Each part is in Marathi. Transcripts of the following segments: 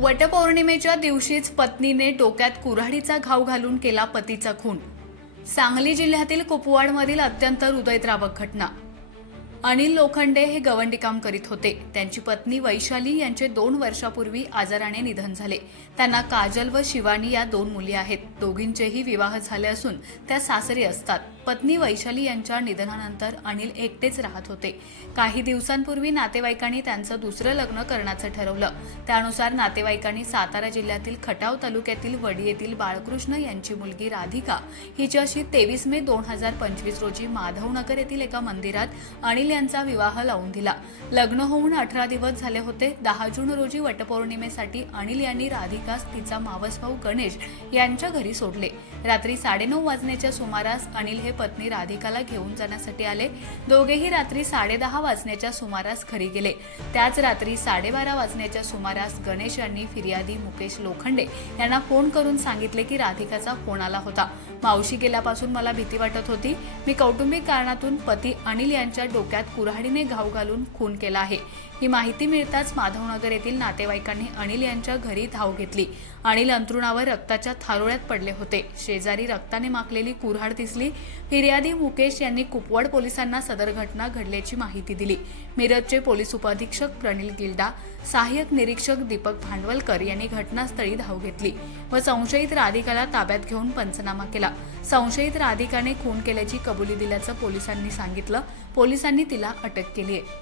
वटपौर्णिमेच्या दिवशीच पत्नीने डोक्यात कुऱ्हाडीचा घाव घालून केला पतीचा खून. सांगली जिल्ह्यातील कुपवाडमधील अत्यंत हृदयद्रावक घटना. अनिल लोखंडे हे गवंडी काम करीत होते. त्यांची पत्नी वैशाली यांचे दोन वर्षापूर्वी आजाराने निधन झाले. त्यांना काजल व शिवानी या दोन मुली आहेत. दोघींचेही विवाह झाले असून त्या सासरी असतात. पत्नी वैशाली यांच्या निधनानंतर अनिल एकटेच राहत होते. काही दिवसांपूर्वी नातेवाईकांनी त्यांचं दुसरं लग्न करण्याचं ठरवलं. त्यानुसार नातेवाईकांनी सातारा जिल्ह्यातील खटाव तालुक्यातील वडी येथील बाळकृष्ण यांची मुलगी राधिका हिच्याशी तेवीस मे दोन हजार पंचवीस रोजी माधवनगर येथील एका मंदिरात अनिल यांचा विवाह लावून दिला. लग्न होऊन अठरा दिवस झाले होते. दहा जून रोजी वटपौर्णिमेसाठी अनिल यांनी राधिकास तिचा मावस भाऊ गणेश यांच्या घरी सोडले. रात्री साडेनऊ वाजण्याच्या सुमारास अनिल हे पत्नी राधिकाला घेऊन जाण्यासाठी आले. दोघेही रात्री साडेदहा वाजण्याच्या सुमारास घरी गेले. त्याच रात्री साडेबारा वाजण्याच्या सुमारास गणेश यांनी फिर्यादी मुकेश लोखंडे यांना फोन करून सांगितले की राधिकाचा फोन आला होता. मावशी गेल्यापासून मला भीती वाटत होती. मी कौटुंबिक कारणातून पती अनिल यांच्या डोक्यात कुऱ्हाडीने घाव घालून खून केला आहे. ही माहिती मिळताच माधवनगर येथील नातेवाईकांनी अनिल यांच्या घरी धाव घेतली. अनिल अंतरुणावर रक्ताच्या थारोळ्यात पडले होते. शेजारी रक्ताने माखलेली कुऱ्हाड दिसली. फिर्यादी मुकेश यांनी कुपवाड पोलिसांना सदर घटना घडल्याची माहिती दिली. मिरजचे पोलीस उपअधीक्षक प्रणिल गिल्डा सहाय्यक निरीक्षक दीपक भांडवलकर यांनी घटनास्थळी धाव घेतली व संशयित राधिकाला ताब्यात घेऊन पंचनामा केला. संशयित राधिकाने खून केल्याची कबुली दिल्याचं पोलिसांनी सांगितलं पोलिसांनी तिला अटक केली आहे.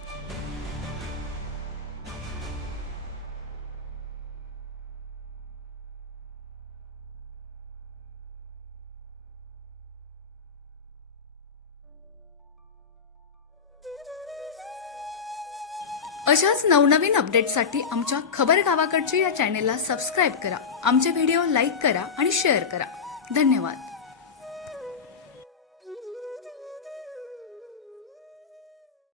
अशाच नवनवीन अपडेटसाठी आमच्या खबर गावाकडची या चॅनेलला सबस्क्राईब करा. आमचे व्हिडिओ लाईक करा आणि शेअर करा. धन्यवाद.